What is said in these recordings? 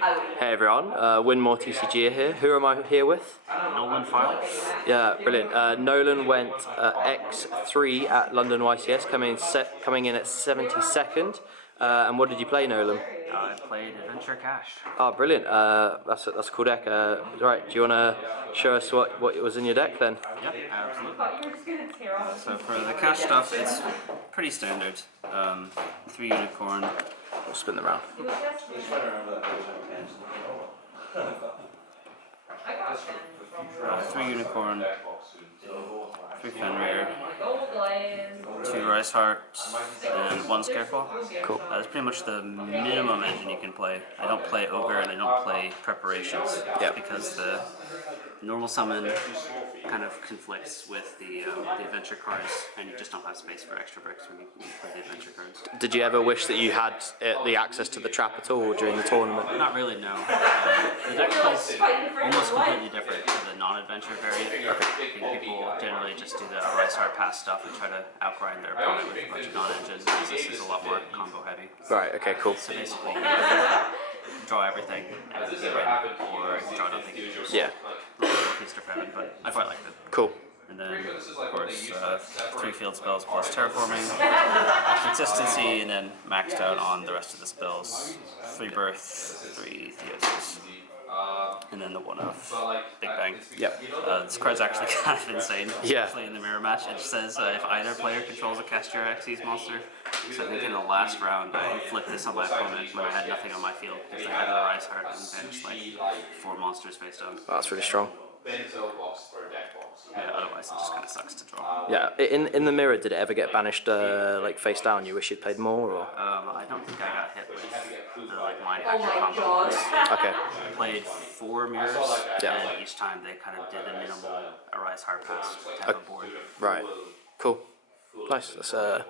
Hey everyone, Winmore TCG here. Who am I here with? Nolan file. Yeah, brilliant. Nolan went X3 at London YCS, coming in at 72nd. And what did you play, Nolan? I played Adventure Cash. Oh, brilliant. That's a cool deck. Right, do you want to show us what was in your deck then? Yep, absolutely. So for the cash stuff, it's pretty standard. 3 unicorn. We'll spin them around. 3 unicorn, 3 Fenrir, 2 Rice Hearts, and 1 Scareclaw. Cool. That's pretty much the minimum engine you can play. I don't play Ogre and I don't play Preparations. Yep. Because the normal summon kind of conflicts with the adventure cards, and you just don't have space for extra bricks when you play the adventure cards. Did you ever wish that you had the access to the trap at all during the tournament? Not really, no. The deck plays almost completely different to the non-adventure variant. I think people generally just do the Rice Heart pass stuff and try to outgrind their opponent with a bunch of non-engines. This is a lot more combo heavy. Right, okay, cool. So basically, you draw everything and you win, or draw nothing. Yeah. Feast or Famine, but I quite liked it. Cool. And then, of course, 3 field spells plus terraforming, consistency, and then maxed out on the rest of the spells. 3 birth, 3 theosis, and then the 1 of Big Bang. Yep. This card's actually kind of insane. Yeah. Especially in the mirror match. It says if either player controls a Kashtira Xyz monster. So I think in the last round I flipped this on my opponent when I had nothing on my field because I had a Rice Heart and banished like 4 monsters face down. Oh, that's really strong. Yeah, otherwise it just kind of sucks to draw. Yeah, in the mirror, did it ever get banished like face down? You wish you'd played more, or? I don't think I got hit with the like mind hacker combo. Okay. I played 4 mirrors, Yeah. and each time they kind of did a minimal Arise Heart Pass type of board. Right. Cool. Nice. Let's go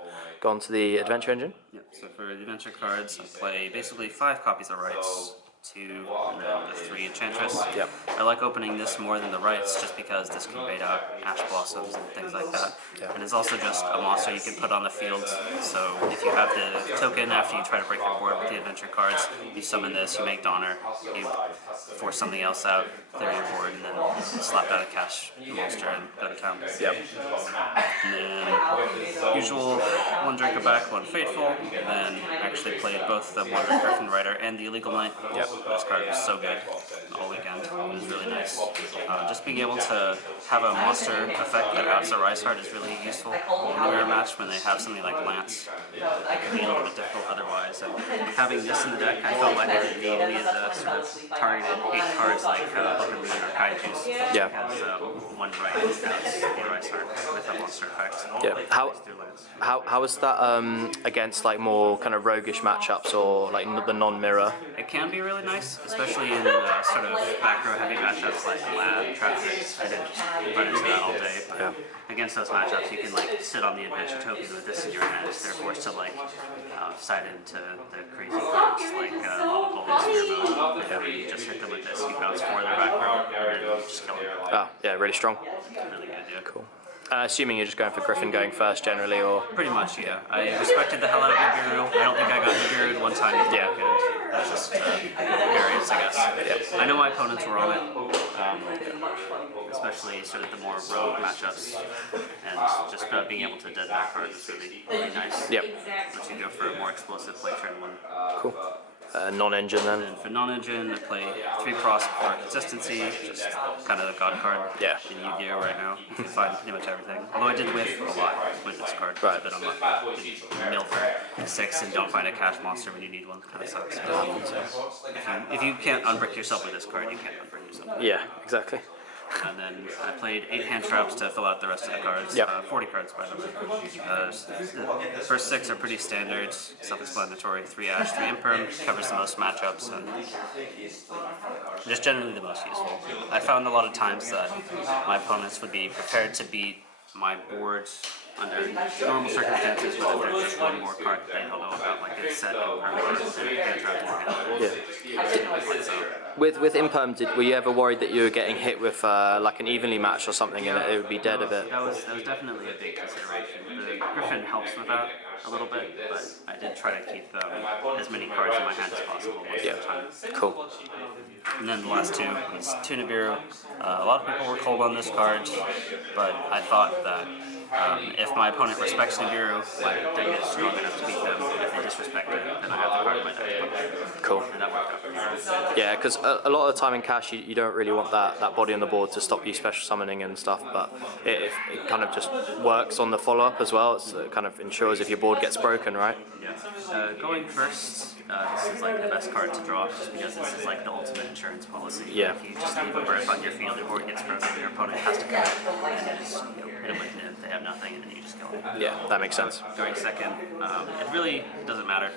on to the adventure engine. Yep. So for the adventure cards, I play basically 5 copies of Rights. 2 and then the 3 Enchantress. Yep. I like opening this more than the Rights just because this can bait out Ash Blossoms and things like that. Yep. And it's also just a monster you can put on the field. So if you have the token after you try to break your board with the adventure cards, you summon this, you make Donner, you force something else out, clear your board, and then slap out a cash monster and go to town. Yep. And then usual 1 Dracoback, 1 Fateful, and then actually played both the Wandering Griffin Rider and the Illegal Knight. Yep. This card was so good all weekend. It was really nice. Just being able to have a monster effect that outs a Rice Heart is really useful in the mirror match when they have something like Lance. It can be a little bit difficult otherwise. And having this in the deck, I felt like I didn't need any of the sort of targeted hate cards like Book of Moon or Kaiju's. Yeah. It has 1 right outs the Rice Heart with a monster effect. Yeah. How is that against like more kind of roguish matchups or like the non-mirror? It can be really nice, especially in sort of macro heavy matchups like Lab, Traffic. I didn't just run into that all day. But Yeah. against those matchups, you can like sit on the adventure token with this in your hand. They're forced to like side into the crazy cards like Lava Bullies or Mode. Yeah. You just hit them with this, you bounce 4 in their back row, and then you just kill them. Oh, yeah, really strong. Really good, yeah. Cool. Assuming you're just going for Griffin going first generally, or? Pretty much, yeah. I respected the hell out of Nibiru. I don't think I got Nibiru one time. Yeah. That's just variance, I guess. Yep. I know my opponents were on it, especially sort of the more rogue matchups, and just being able to deaden that card is really nice. Yep. Once you go for a more explosive play turn 1. Cool. Non-engine then? And for non-engine, I play 3 Frost for consistency, just kind of the god card Yeah. in Yu-Gi-Oh! Right now. You can find pretty much everything. Although I did whiff a lot with this card. Right. It's a bit unlucky. Mill for 6 and don't find a cash monster when you need one. Kind of sucks. If you can't unbrick yourself with this card, you can't unbrick yourself. Yeah, exactly. And then I played 8 hand traps to fill out the rest of the cards. Yep. 40 cards, by the way. The first 6 are pretty standard, self-explanatory. 3 Ash, 3 Imperm, covers the most matchups, and just generally the most useful. I found a lot of times that my opponents would be prepared to beat my board under normal circumstances, but if there's just one more card that they don't know about, like it's set in permanent, they're going to trap in your hand. Yeah. So, With Imperm, were you ever worried that you were getting hit with like an evenly match or something and it would be dead a bit? that was definitely a big consideration. The Griffin helps with that a little bit, but I did try to keep as many cards in my hand as possible most of the time. Cool. And then the last two was two Nibiru. A lot of people were cold on this card, but I thought that if my opponent respects Nibiru, my deck is strong enough to beat them. If they disrespect it, then I have the card in my deck. Cool. And that worked out pretty well. Yeah, because a lot of the time in Cash, you don't really want that body on the board to stop you special summoning and stuff, but it kind of just works on the follow-up as well. It kind of ensures if your board gets broken, right? Yeah. Going first, this is like the best card to draw, just because this is like the ultimate insurance policy. Yeah. If you just leave a birth on your field, your board gets broken, your opponent has to come in, and you just hit them with nib, they have nothing, and then you just kill them. Yeah, that makes sense. Going second, it really doesn't matter.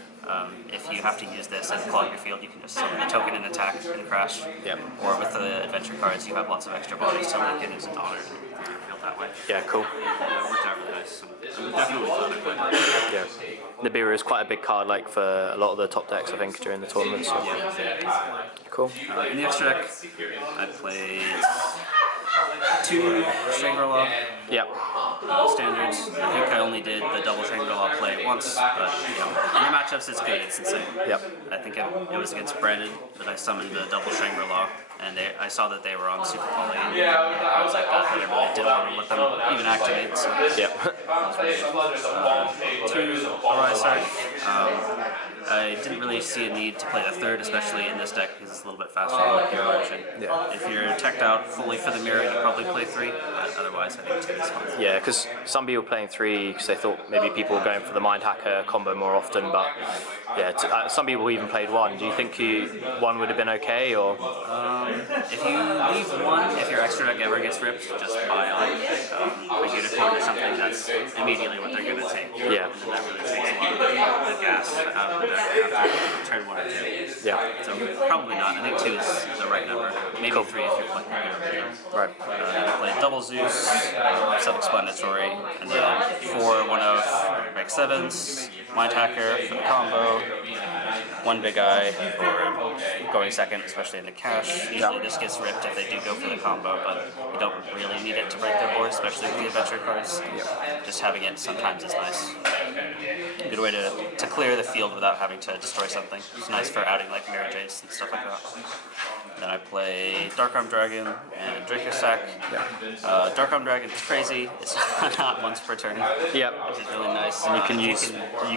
If you have to use this and clog your field, you can just summon the token and attack and crash. Yep. Or with the adventure cards, you have lots of extra bodies to link it into Donner and clear your field that way. Yeah, cool. It worked out really nice. I'm definitely glad I played it. Yeah. Nibiru is quite a big card, like for a lot of the top decks, I think, during the tournament. So. Yeah. Cool. In the extra deck, I played two Shangri-La Yeah. standards. I think I only did the double Shangri-La play once, but in the matchups it's good, it's insane. Yep. I think it was against Brandon that I summoned the double Shangri-La, and I saw that they were on Super Poly, and I was like that I really didn't want to let them even activate, so Yep. two Arise Arc. I didn't really see a need to play the third, especially in this deck, because it's a little bit faster than the Hero version. Yeah. If you're teched out fully for the mirror, you probably play three, but otherwise I think two is fine. Yeah, because some people were playing three because they thought maybe people were going for the Mind Hacker combo more often, but yeah, some people even played one. Do you think one would have been okay, or? If you leave one, if your extra deck ever gets ripped, just buy like a unicorn or something. That's immediately what they're going to take. Yeah. And that really takes a lot of the gas out of the deck after turn 1 or 2. Yeah. So probably not. I think 2 is the right number. Maybe 3 if you're playing Hero. Right. I played double Zeus, self-explanatory, and then 4 one of Reg 7s, Mind Hacker for the combo, 1 Big Eye for going second, especially in the cash. Usually this gets ripped if they do go for the combo, but you don't really need it to break their board, especially with the adventure cards. Just having it sometimes is nice. A good way to clear the field without having to destroy something. It's nice for adding like Mirror Jades and stuff like that. Then I play Dark Arm Dragon and Draco Sack. Dark Arm Dragon is crazy. It's not once per turn. Yep. Which is really nice. And you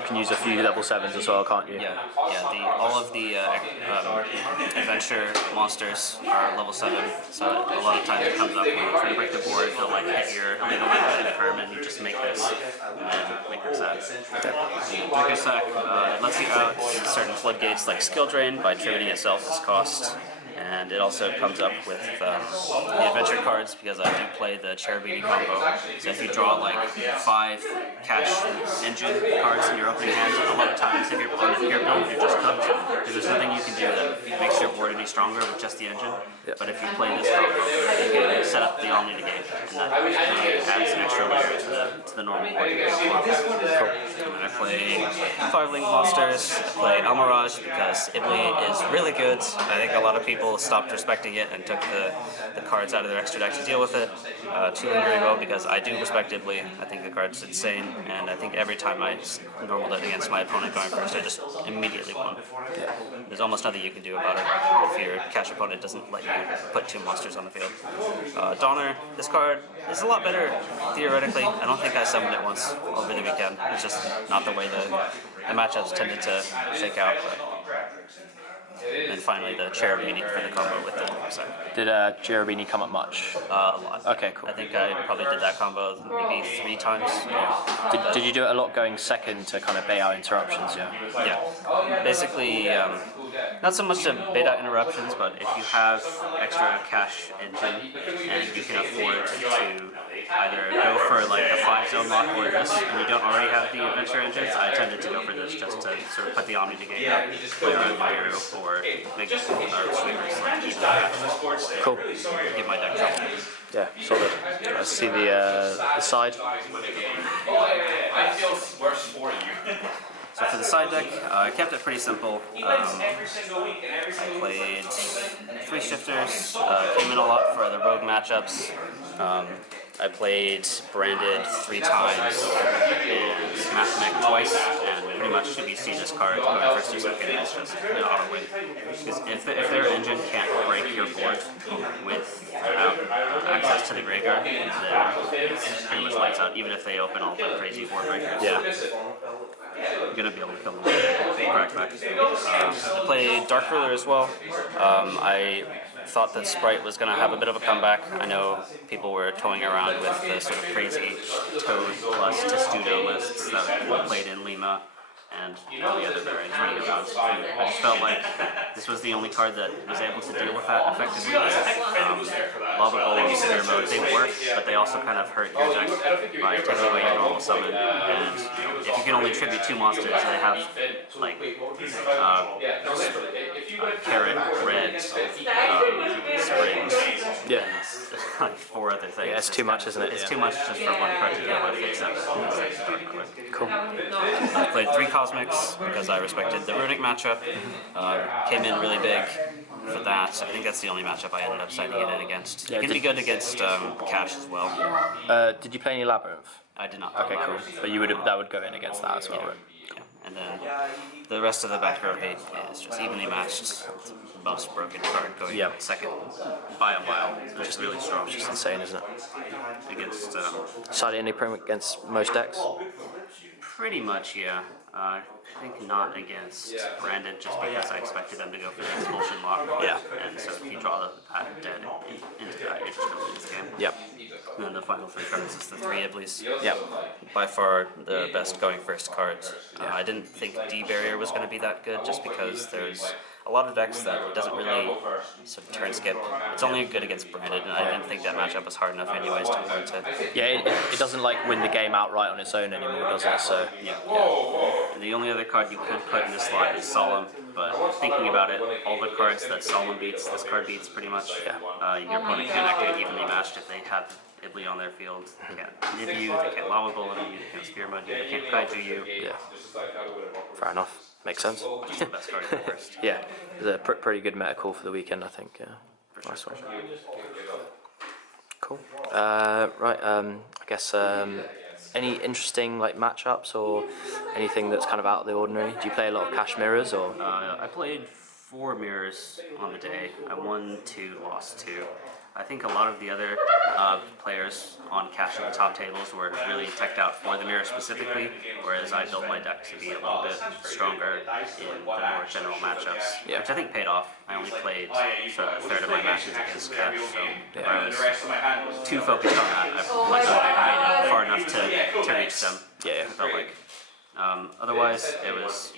can use a few level 7s as well, can't you? Yeah. All of the adventure monsters are level 7, so a lot of times it comes up when you're trying to break the board. They'll like hit your Infirm, and you just make this and then make your sack. Draco Sack it lets you out certain floodgates like Skill Drain by tributing itself as cost. And it also comes up with the adventure cards because I do play the Cherubini combo. So if you draw like 5 cash engine cards in your opening hand, a lot of times if you're playing your build, you're just cooked. Because there's nothing you can do that makes your board any stronger with just the engine. But if you play this combo, you can set up the Omni Negate, and that adds an extra layer to the normal board. And then I play 5 Link Monsters. I play Almirage because Ibli is really good. I think a lot of people stopped respecting it and took the cards out of their extra deck to deal with it. 2 Lingering Bow because I do respect Ibli. I think the card's insane, and I think every time I normaled it against my opponent going first, I just immediately won. There's almost nothing you can do about it if your cash opponent doesn't let you put 2 monsters on the field. Donner, this card is a lot better theoretically. I don't think I summoned it once over the weekend. It's just not the way the matchups tended to shake out. And finally the Cherubini for the combo with the sack. Did Cherubini come up much? A lot. Okay, cool. I think I probably did that combo maybe 3 times. Did you do it a lot going second to kind of bait out interruptions? Yeah. Basically, Not so much to bait out interruptions, but if you have extra cash engine and you can afford to either go for like the 5-zone lock or this, and you don't already have the adventure engines, I tended to go for this just to sort of put the Omni to game out, play around the Hero or big sweepers like even cash. Cool. Give my deck trouble. Yeah, solid. Let's see the side. So for the side deck, I kept it pretty simple. I played 3 shifters, came in a lot for the rogue matchups. I played Branded 3 times and Mathmech twice, and pretty much if you see this card going first or second, it's just an auto win. Because if their engine can't break your board without access to the graveyard, then it's pretty much lights out, even if they open all the crazy board breakers. Yeah. You're gonna be able to kill them with crackback. I played Dark Ruler as well. I thought that Sprite was gonna have a bit of a comeback. I know people were toying around with the sort of crazy Toad plus Testudo lists that were played in Lima and all the other variants running around. I just felt like this was the only card that was able to deal with that effectively. Lava Golem, Spear Mode, they work, but they also kind of hurt your deck by taking away your normal summon. And if you can only tribute 2 monsters, they have like Carrot, Red, Springs, Yeah. like 4 other things. Yeah, it's too much, isn't it? It's too much just for one card to deal with, except Dark Ruler. Cool. I played 3 Cosmics because I respected the Runic matchup. Came in really big for that. I think that's the only matchup I ended up signing it in against. Yeah, It can be good against Cash as well. Did you play any Labyrinth? I did not. Okay, cool. But that would go in against that as well, right? Yeah. And then the rest of the back row hate is just evenly matched. The most broken card going second by a mile. So it's really strong. It's just insane, isn't it? Against Side any promo against most decks? pretty much, yeah. I think not against Branded, just because I expected them to go for the expulsion lock. Yeah. And so if you draw that dead into that, you're just going to lose the game. Yep. And then the final 3 cards is the 3 Iblis. Yep. By far the best going first cards. I didn't think D-Barrier was going to be that good, just because there's a lot of decks that doesn't really sort of turn skip. It's only good against Branded, and I didn't think that matchup was hard enough anyways to warrant it. Yeah, it doesn't like win the game outright on its own anymore, does it? So yeah. And the only other card you could put in this slot is Solemn, but thinking about it, all the cards that Solemn beats, this card beats pretty much. Your opponent can't activate evenly matched if they have Ibli on their field. They can't nib you, they can't Lava Golem you, they can't Spear Mud you, they can't Kaiju you. yeah, fair enough. Makes sense. It's the best card first. Yeah, it's a pretty good meta call for the weekend, I think. Yeah, nice one. Cool. Right. I guess any interesting like matchups or anything that's kind of out of the ordinary? Do you play a lot of Cash Mirrors or? I played 4 mirrors on the day. I won 2, lost 2. I think a lot of the other players on Cash at the top tables were really teched out for the mirror specifically, whereas I built my deck to be a little bit stronger in the more general matchups, which I think paid off. I only played a third of my matches against Cash, so if I was too focused on that, I might not have made it far enough to reach them. Yeah. I felt like. Otherwise, it was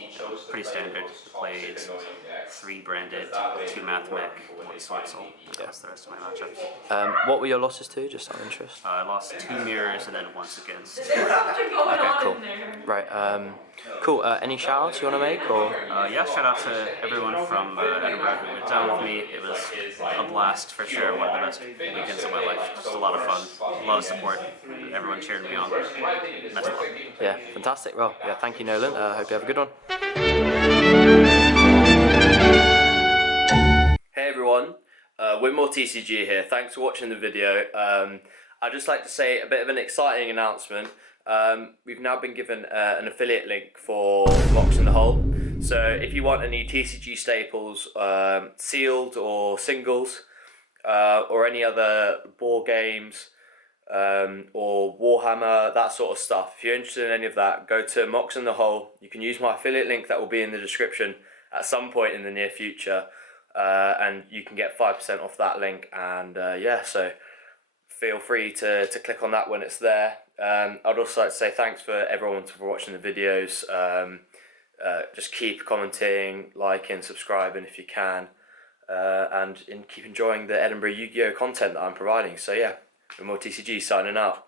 pretty standard. Played 3 Branded, 2 Mathmech, 1 Swordsel. That's the rest of my matchups. What were your losses to, just out of interest? I lost 2 mirrors and then once against. Okay, cool. Right, cool. Any shout-outs you want to make, or? Yeah, shout out to everyone from Edinburgh who went down with me. It was a blast for sure. One of the best weekends of my life. Just a lot of fun, a lot of support. Everyone cheered me on. Meant a lot. Yeah, fantastic. Well, yeah, thank you, Nolan. Hope you have a good one. Hey everyone, Whitmore TCG here. Thanks for watching the video. I'd just like to say a bit of an exciting announcement. We've now been given an affiliate link for Mox in the Hole. So if you want any TCG staples, sealed or singles, or any other board games, or Warhammer, that sort of stuff, if you're interested in any of that, go to Mox in the Hole. You can use my affiliate link that will be in the description at some point in the near future, and you can get 5% off that link. And yeah, so feel free to click on that when it's there. I'd also like to say thanks for everyone for watching the videos. just keep commenting, liking, subscribing if you can, and keep enjoying the Edinburgh Yu-Gi-Oh content that I'm providing. So yeah, we're more TCG signing out.